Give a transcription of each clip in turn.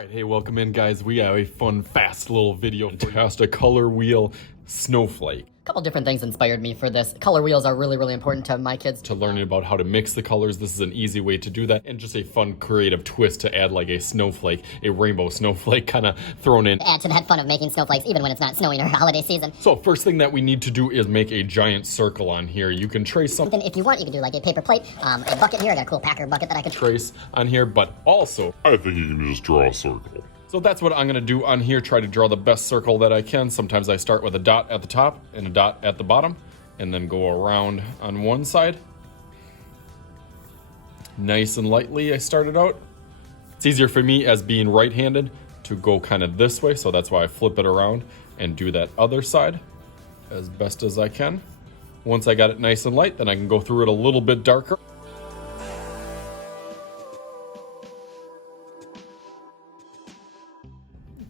Alright, hey, welcome in guys. We have a fun, fast little video to cast a color wheel snowflake. A couple different things inspired me for this. Color wheels are really important to my kids. To learning about how to mix the colors, this is an easy way to do that, and just a fun creative twist to add like a snowflake, a rainbow snowflake kind of thrown in. Add to that fun of making snowflakes even when it's not snowing or holiday season. So first thing that we need to do is make a giant circle on here. You can trace something. If you want, you can do like a paper plate, a bucket here. I got a cool Packer bucket that I can Trace on here, but also I think you can just draw a circle. so that's what I'm gonna do on here, try to draw the best circle that I can. Sometimes I start with a dot at the top and a dot at the bottom, and then go around on one side. Nice and lightly I started out. It's easier for me as being right-handed to go kind of this way, so that's why I flip it around and do that other side as best as I can. Once I got it nice and light, then I can go through it a little bit darker.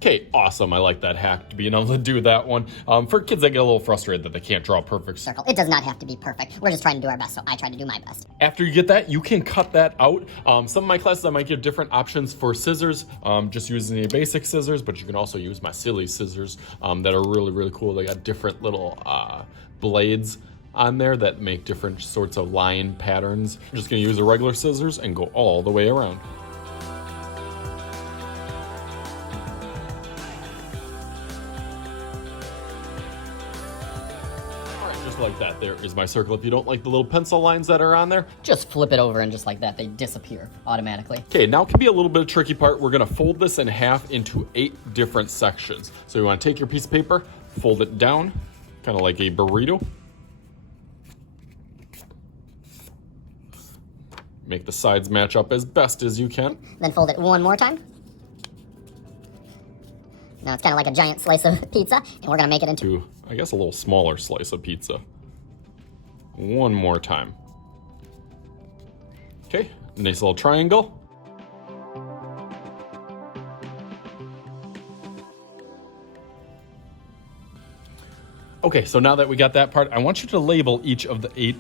Okay, awesome. I like that hack, being able to do that one. For kids that get a little frustrated that they can't draw a perfect circle. It does not have to be perfect. We're just trying to do our best, so I try to do my best. After you get that, you can cut that out. Some of my classes, I might give different options for scissors, just using the basic scissors, but you can also use my silly scissors that are really cool. They got different little blades on there that make different sorts of line patterns. I'm just gonna use the regular scissors and go all the way around. Like that. There is my circle. If you don't like the little pencil lines that are on there, just flip it over and just like that, they disappear automatically. Okay, now can be a little bit of a tricky part. We're gonna fold this in half into 8 different sections. So you wanna take your piece of paper, fold it down, kind of like a burrito. Make the sides match up as best as you can. Then fold it one more time. Now it's kind of like a giant slice of pizza, and we're gonna make it into, I guess, a little smaller slice of pizza. One more time. Okay, nice little triangle. Okay, so now that we got that part, I want you to label each of the 8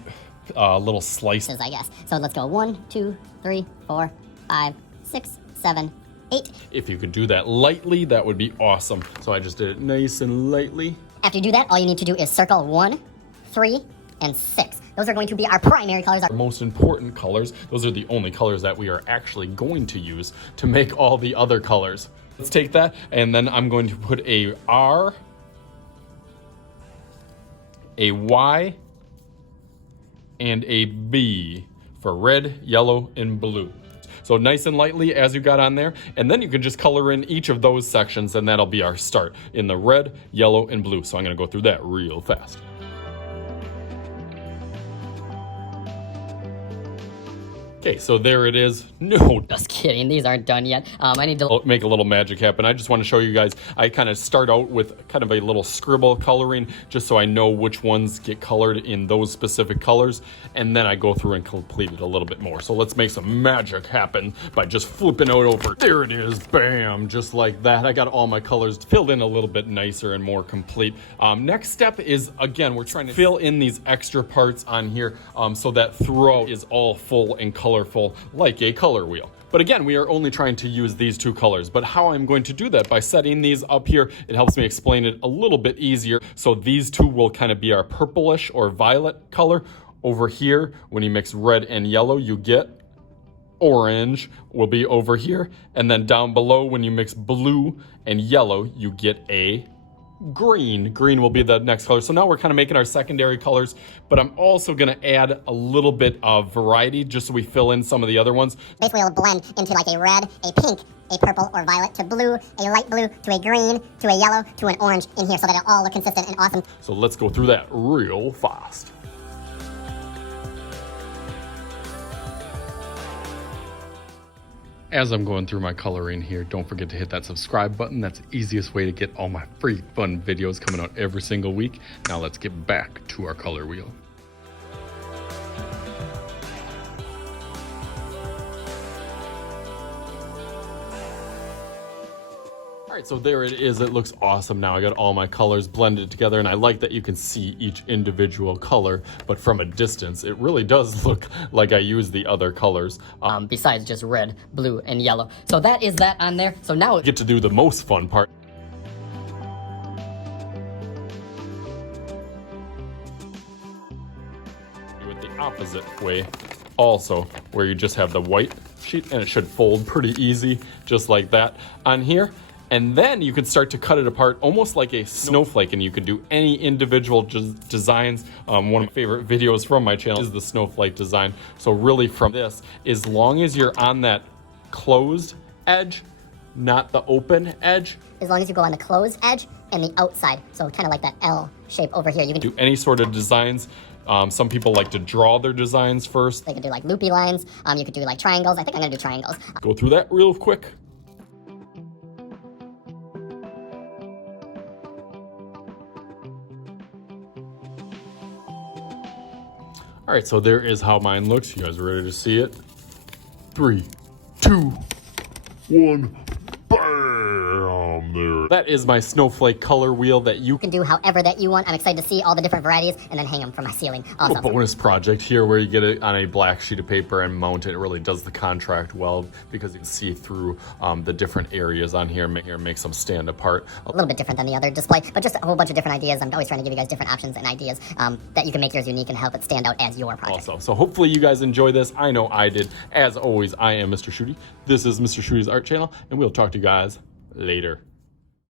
little slices, I guess. So let's go 1, 2, 3, 4, 5, 6, 7, 8. If you could do that lightly, that would be awesome. So I just did it nice and lightly. After you do that, all you need to do is circle 1, 3, and 6. Those are going to be our primary colors. Our most important colors. Those are the only colors that we are actually going to use to make all the other colors. Let's take that, and then I'm going to put a R, a Y, and a B for red, yellow, and blue. So nice and lightly as you got on there, and then you can just color in each of those sections, and that'll be our start in the red, yellow, and blue. So I'm gonna go through that real fast. Okay, so there it is. No, Just kidding, these aren't done yet. I need to make a little magic happen. I just want to show you guys, I kind of start out with kind of a little scribble coloring just so I know which ones get colored in those specific colors, and then I go through and complete it a little bit more. So let's make some magic happen by just flipping it over. There it is, bam, just like that. I got all my colors filled in a little bit nicer and more complete. Next step is, again, we're trying to fill in these extra parts on here so that throughout is all full and colorful like a color wheel. But again, we are only trying to use these 2 colors. But how I'm going to do that, by setting these up here, it helps me explain it a little bit easier. So these 2 will kind of be our purplish or violet color. Over here, when you mix red and yellow, you get orange will be over here. And then down below, when you mix blue and yellow, you get a green. Green will be the next color. So now we're kind of making our secondary colors, but I'm also going to add a little bit of variety just so we fill in some of the other ones. Basically, it'll blend into like a red, a pink, a purple or violet to blue, a light blue to a green, to a yellow, to an orange in here so that it'll all look consistent and awesome. So let's go through that real fast. As I'm going through my coloring here, don't forget to hit that subscribe button. That's the easiest way to get all my free fun videos coming out every single week. Now let's get back to our color wheel. All right, so there it is. It looks awesome now. I got all my colors blended together, and I like that you can see each individual color, but from a distance, it really does look like I used the other colors. Besides just red, blue, and yellow. So that is that on there. So now I get to do the most fun part. Do it the opposite way also, where you just have the white sheet, and it should fold pretty easy, just like that on here. And then you can start to cut it apart almost like a snowflake, and you can do any individual designs. One of my favorite videos from my channel is the snowflake design. So really from this, as long as you're on that closed edge, not the open edge. As long as you go on the closed edge and the outside, so kind of like that L shape over here. You can Do any sort of designs. Some people like to draw their designs first. They could do like loopy lines. You could do like triangles. I think I'm gonna do triangles. Go through that real quick. All right, so there is how mine looks. You guys ready to see it? 3, 2, 1, bam! There. That is my snowflake color wheel that you You can do however that you want. I'm excited to see all the different varieties and then hang them from my ceiling. a Awesome. bonus project here where you get it on a black sheet of paper and mount it. It really does the contract well because you can see through the different areas on here. Makes them stand apart. A little bit different than the other display, but just a whole bunch of different ideas. I'm always trying to give you guys different options and ideas that you can make yours unique and help it stand out as your project. Also, so hopefully you guys enjoy this. I know I did. As always, I am Mr. Shooty. This is Mr. Shooty's Art Channel, and we'll talk to you guys later.